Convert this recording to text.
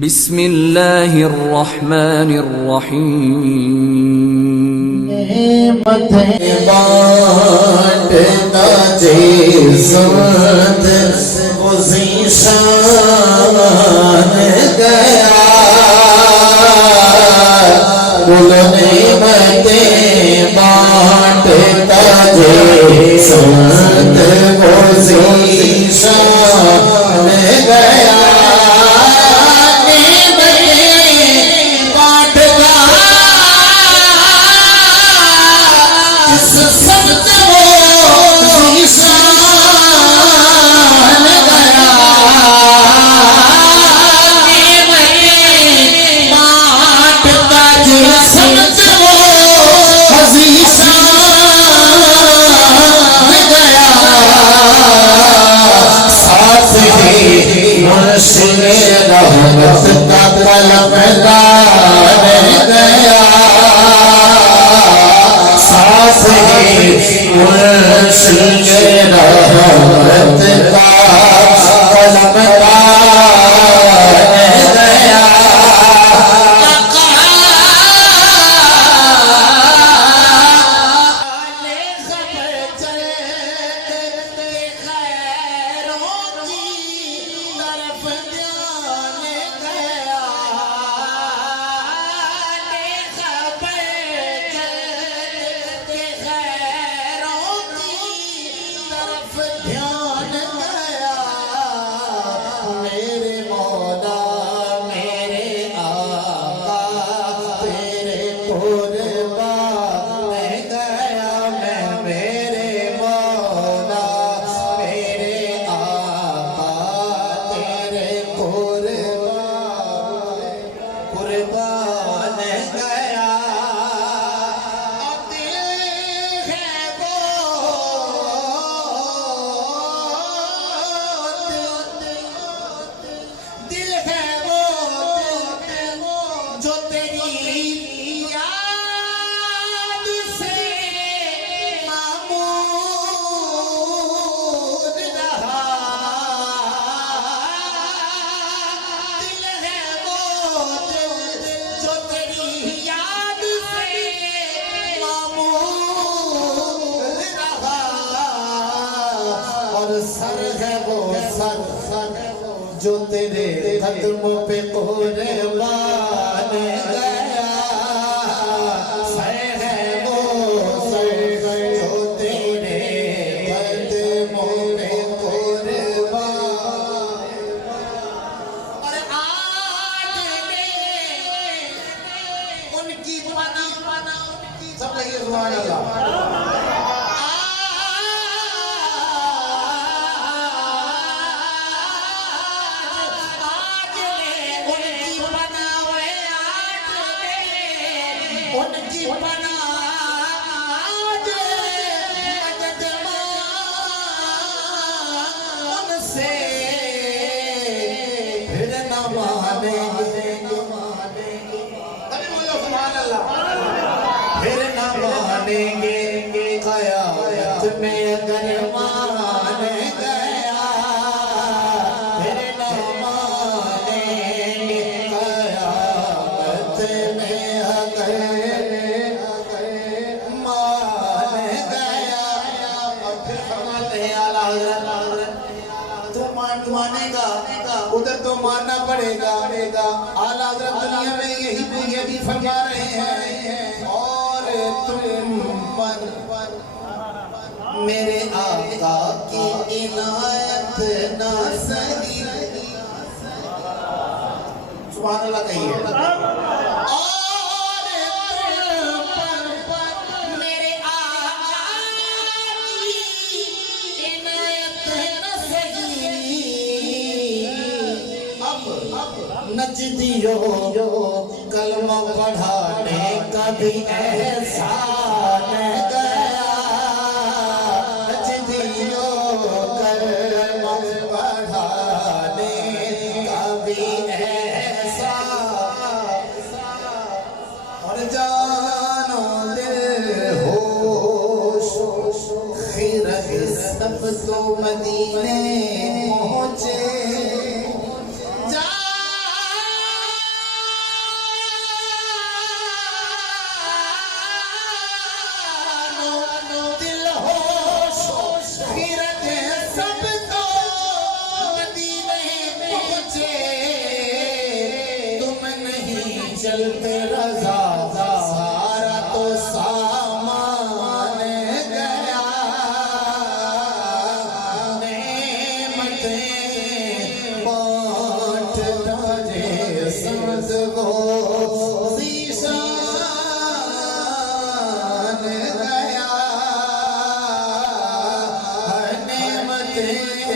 बिस्मिल्लाहिर्रहमानिर्रहीम। मथे बांटता जे सुमत उसी शान गया बोलने मथे बांटता जे सुमत उसी शान गया जो तेरे कदमों पे कुर्बान गया सर है वो सर जो तेरे कदमों पे कुर्बान। और आज उनकी बना सब कहिए सुभान अल्लाह। फिर न मानेंगे क़यामत में अगर मान गया फिर न मानेंगे क़यामत में अगर मान गया। और फिर फरमाते हैं आला हज़रत तो मानेगा उधर तो मानना पड़ेगा। आला हज़रत दुनिया में ये भी फरमा रहे हैं और तुम पर मेरे आका की इनायत ना सही। सुभान अल्लाह कहिए। नजदियो कलमा पढ़ाने का भी एहसान गया। नजदियो कलमा पढ़ाने का भी एहसान। और जानो दिल होश खिरक सब तो मदीने पहुँचे। चलते रजा सारा तो सामान गया नेमतें बांट दाजे समझ वो जीशान गया नेमतें